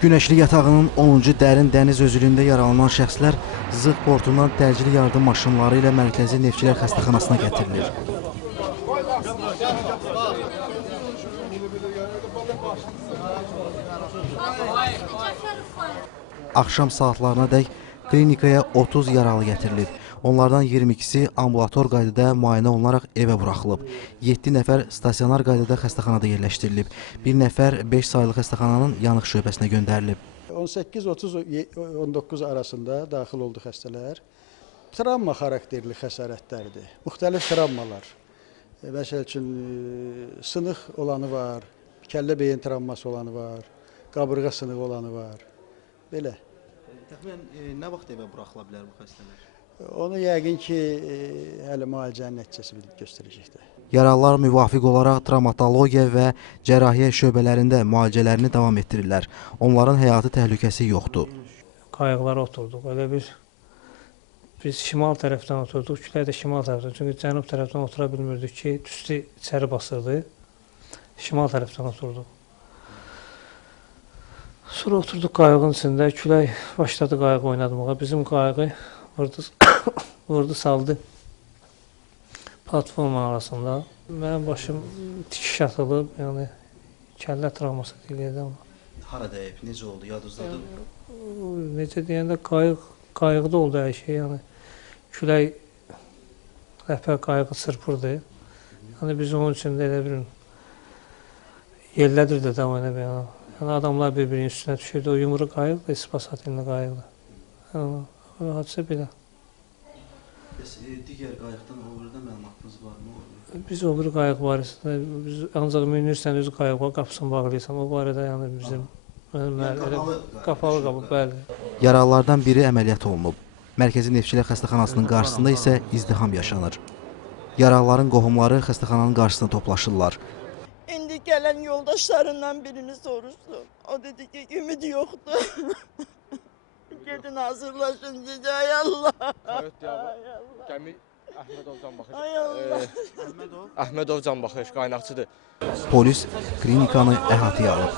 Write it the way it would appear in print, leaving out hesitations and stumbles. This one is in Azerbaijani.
Günəşli yatağının 10-cu dərin dəniz özülündə yaralanan şəxslər Zığ portundan təcili yardım maşınları ilə Mərkəzi Neftçilər Xəstəxanasına gətirilir. Axşam saatlarına dək klinikaya 30 yaralı gətirilib. Onlardan 22-si ambulator qaydada müayinə olunaraq evə buraxılıb. 7 nəfər stasionar qaydada xəstəxanada yerləşdirilib. Bir nəfər 5 saylı xəstəxananın yanıq şöbəsinə göndərilib. 18-30-19 arasında daxil oldu xəstələr. Travma xarakterli xəsarətlərdir. Müxtəlif travmalar. Məsəl üçün, sınıq olanı var, kəllə beyin travması olanı var, qabırğa sınığı olanı var. Belə. Təxminən nə vaxt evə buraxıla bilər bu xəstələr? Onu yəqin ki, hələ müalicənin nəticəsi göstərəcəkdir. Yaralılar müvafiq olaraq travmatologiya və cərrahiyyə şöbələrində müalicələrini davam etdirirlər. Onların həyatı təhlükəsi yoxdur. Qayıqlara oturduq. Elə biz şimal tərəfdən oturduq, küləy də şimal tərəfdən. Çünki cənub tərəfdən otura bilmirdik ki, tüstü içəri basırdı. Şimal tərəfdən oturduq. Sonra oturduq qayığın içində, külək başladı qayığı oynatmağa. Bizim qayığı vurdu saldı platformanın arasında. Mənim başım tikiş atılıb, yəni kəllə travması deyildi ama. Hara dəyib, necə oldu, yadınızdadır? Necə deyəndə qayıqda oldu hər şey, yəni külək rəhbər qayığı çırpırdı. Yəni biz onun içində elə bir yerlədirdi də o yəni. Yəni adamlar bir-birinin üstünə düşürdü. O yumru qayıq da ispasatinli qayıqdır. Yəni hadisə belə. Digər qayıqdan o birdə məlumatınız varmı? Biz o bir qayıq barəsində, biz ancaq minirsən öz qayıq var, qapısını bağlayırsan, o barədə yəni bizim qapalı qabı, bəli. Yaralılardan biri əməliyyat olunub. Mərkəzi Neftçilər Xəstəxanasının qarşısında isə izdiham yaşanır. Yaralıların qohumları xəstəxananın qarşısına toplaşırlar. İndi gələn yoldaşlarından birini soruşdu. O dedi ki, ümidi yoxdur. Gedin hazırlaşın dedi, ay Allah. Evet ya, gəmi Əhmədov Canbaxış. Ay Allah. Əhmədov Canbaxış, qaynaqçıdır. Polis klinikanı əhatəyə alıb.